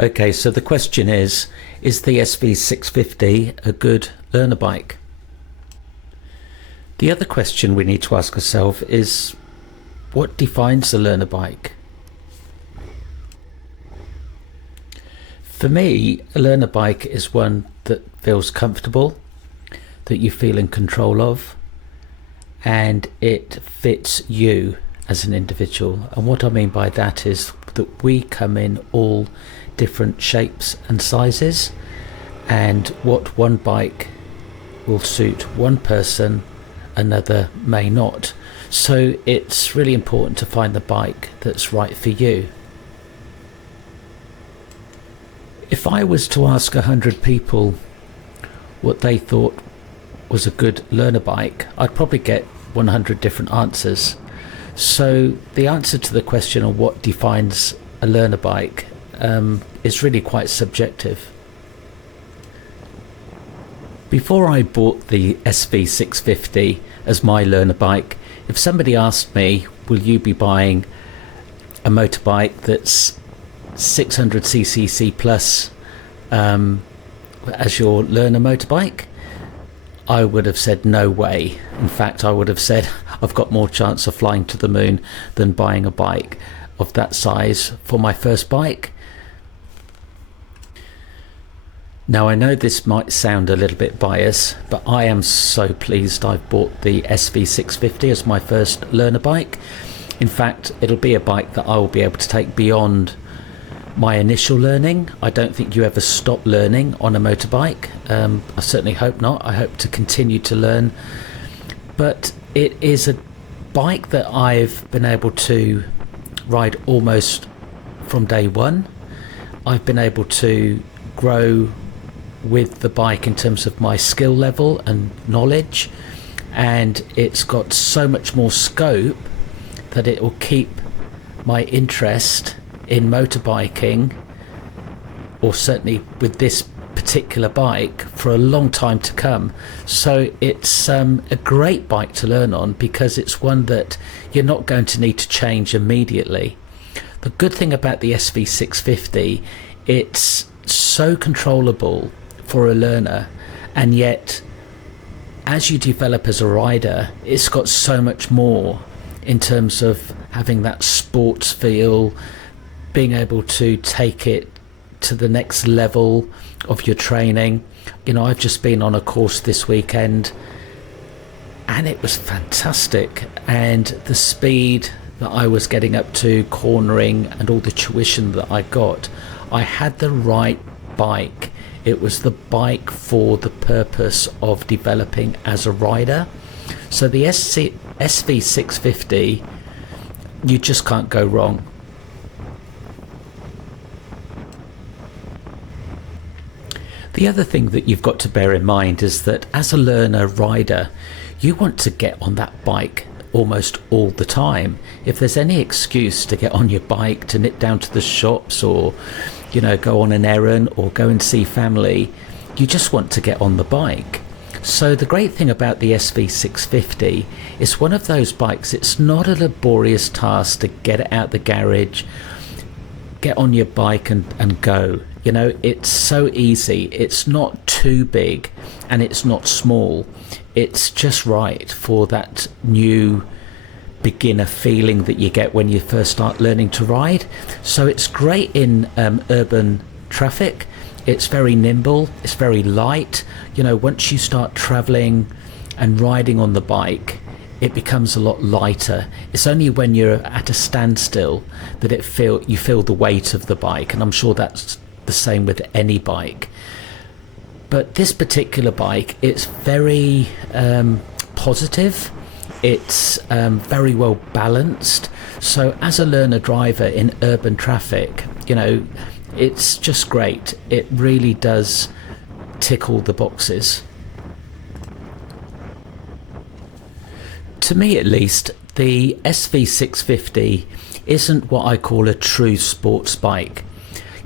Okay, so the question is the SV650 a good learner bike? The other question we need to ask ourselves is, what defines a learner bike? For me, a learner bike is one that feels comfortable, that you feel in control of, and it fits you as an individual. And what I mean by that is that we come in all different shapes and sizes, and what one bike will suit one person, another may not. So it's really important to find the bike that's right for you. If I was to ask 100 people what they thought was a good learner bike, I'd probably get 100 different answers. So the answer to the question of what defines a learner bike is really quite subjective. Before I bought the SV650 as my learner bike, if somebody asked me, will you be buying a motorbike that's 600cc plus as your learner motorbike, I would have said no way. In fact, I would have said I've got more chance of flying to the moon than buying a bike of that size for my first bike. Now, I know this might sound a little bit biased, but I am so pleased I've bought the SV650 as my first learner bike. In fact, it'll be a bike that I will be able to take beyond my initial learning. I don't think you ever stop learning on a motorbike. I certainly hope not. I hope to continue to learn. But it is a bike that I've been able to ride almost from day one. I've been able to grow with the bike in terms of my skill level and knowledge, and it's got so much more scope that it will keep my interest in motorbiking, or certainly with this particular bike, for a long time to come. So it's a great bike to learn on because it's one that you're not going to need to change immediately. The good thing about the SV650, it's so controllable for a learner, and yet as you develop as a rider, it's got so much more in terms of having that sports feel, being able to take it to the next level of your training. You know, I've just been on a course this weekend and it was fantastic, and the speed that I was getting up to, cornering, and all the tuition that I got, I had the right bike. It was the bike for the purpose of developing as a rider. So the SV650, you just can't go wrong. The other thing that you've got to bear in mind is that as a learner rider, you want to get on that bike almost all the time. If there's any excuse to get on your bike, to nip down to the shops, or you know, go on an errand, or go and see family, you just want to get on the bike. So the great thing about the SV650 is one of those bikes, it's not a laborious task to get it out the garage, get on your bike and go. You know, it's so easy. It's not too big and it's not small. It's just right for that new beginner feeling that you get when you first start learning to ride. So it's great in urban traffic. It's very nimble, it's very light. You know, once you start traveling and riding on the bike, it becomes a lot lighter. It's only when you're at a standstill that you feel the weight of the bike, and I'm sure that's the same with any bike. But this particular bike, it's very positive. It's very well balanced. So as a learner driver in urban traffic, you know, it's just great. It really does tick all the boxes. To me at least, the SV650 isn't what I call a true sports bike.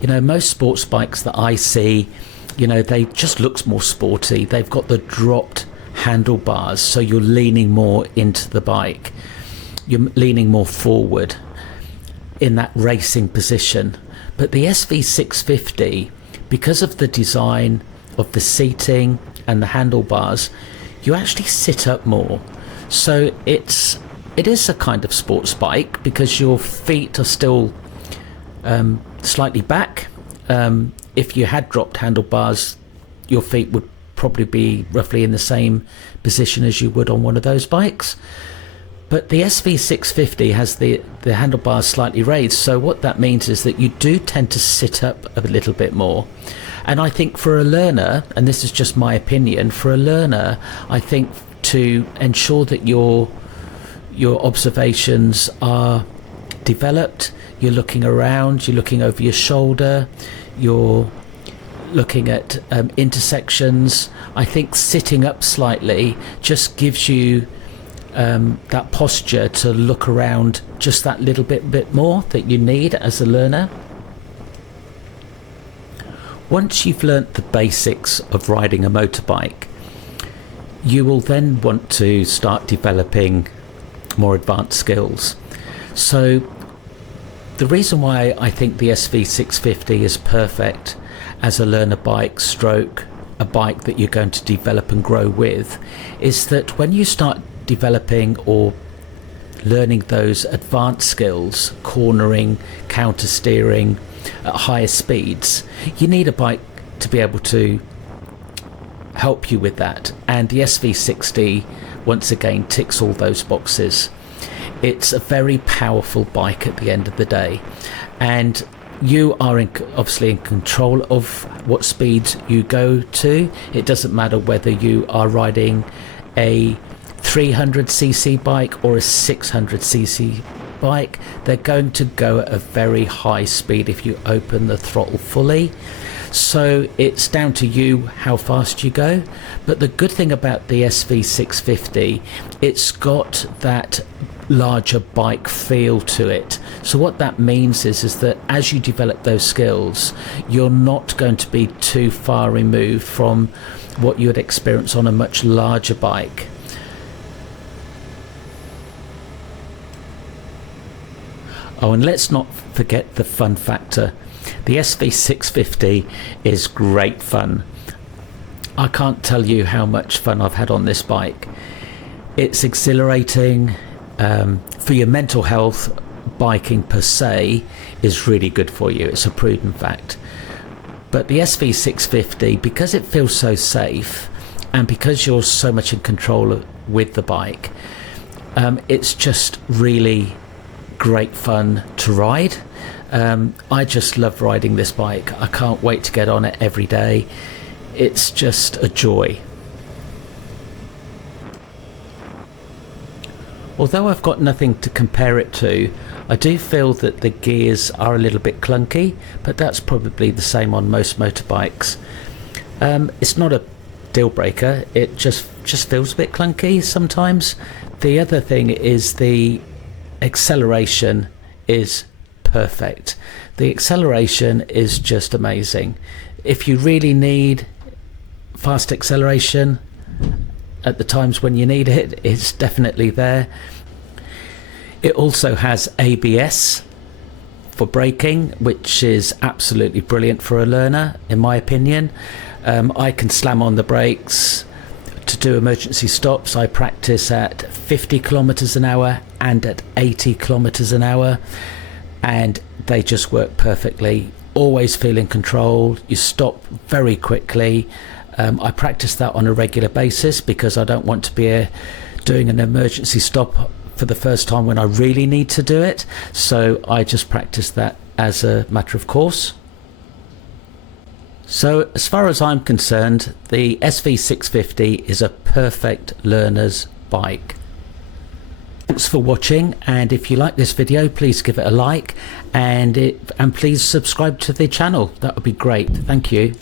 You know, most sports bikes that I see, you know, they just look more sporty. They've got the dropped handlebars, so you're leaning more into the bike. You're leaning more forward. in that racing position. But the SV650, because of the design of the seating and the handlebars, you actually sit up more. So it is a kind of sports bike because your feet are still slightly back. If you had dropped handlebars, your feet would probably be roughly in the same position as you would on one of those bikes. But the SV650 has the handlebars slightly raised, so what that means is that you do tend to sit up a little bit more. And I think for a learner, and this is just my opinion, for a learner, I think to ensure that your observations are developed, you're looking around, you're looking over your shoulder, you're looking at intersections. I think sitting up slightly just gives you that posture to look around just that little bit more that you need as a learner. Once you've learnt the basics of riding a motorbike, you will then want to start developing more advanced skills. So the reason why I think the SV650 is perfect as a learner bike stroke a bike that you're going to develop and grow with is that when you start developing or learning those advanced skills, cornering, counter steering at higher speeds, you need a bike to be able to help you with that, and the SV60 once again ticks all those boxes. It's a very powerful bike at the end of the day, and you are obviously in control of what speeds you go to. It doesn't matter whether you are riding a 300cc bike or a 600cc bike, they're going to go at a very high speed if you open the throttle fully. So it's down to you how fast you go. But the good thing about the SV650, it's got that larger bike feel to it. So what that means is that as you develop those skills, you're not going to be too far removed from what you would experience on a much larger bike. Oh, and let's not forget the fun factor. The SV650 is great fun. I can't tell you how much fun I've had on this bike. It's exhilarating. For your mental health, biking per se is really good for you. It's a proven fact. But the SV650, because it feels so safe and because you're so much in control with the bike, it's just really great fun to ride. I just love riding this bike. I can't wait to get on it every day. It's just a joy. Although I've got nothing to compare it to, I do feel that the gears are a little bit clunky, but that's probably the same on most motorbikes. It's not a deal breaker, it just feels a bit clunky sometimes. The other thing is the acceleration is perfect. The acceleration is just amazing. If you really need fast acceleration at the times when you need it, it's definitely there. It also has ABS for braking, which is absolutely brilliant for a learner, in my opinion. I can slam on the brakes to do emergency stops. I practice at 50 kilometers an hour and at 80 kilometers an hour, and they just work perfectly. Always feel in control. You stop very quickly. I practice that on a regular basis because I don't want to be doing an emergency stop for the first time when I really need to do it. So I just practice that as a matter of course. So as far as I'm concerned, the SV650 is a perfect learner's bike. Thanks for watching, and if you like this video, please give it a like and please subscribe to the channel. That would be great. Thank you.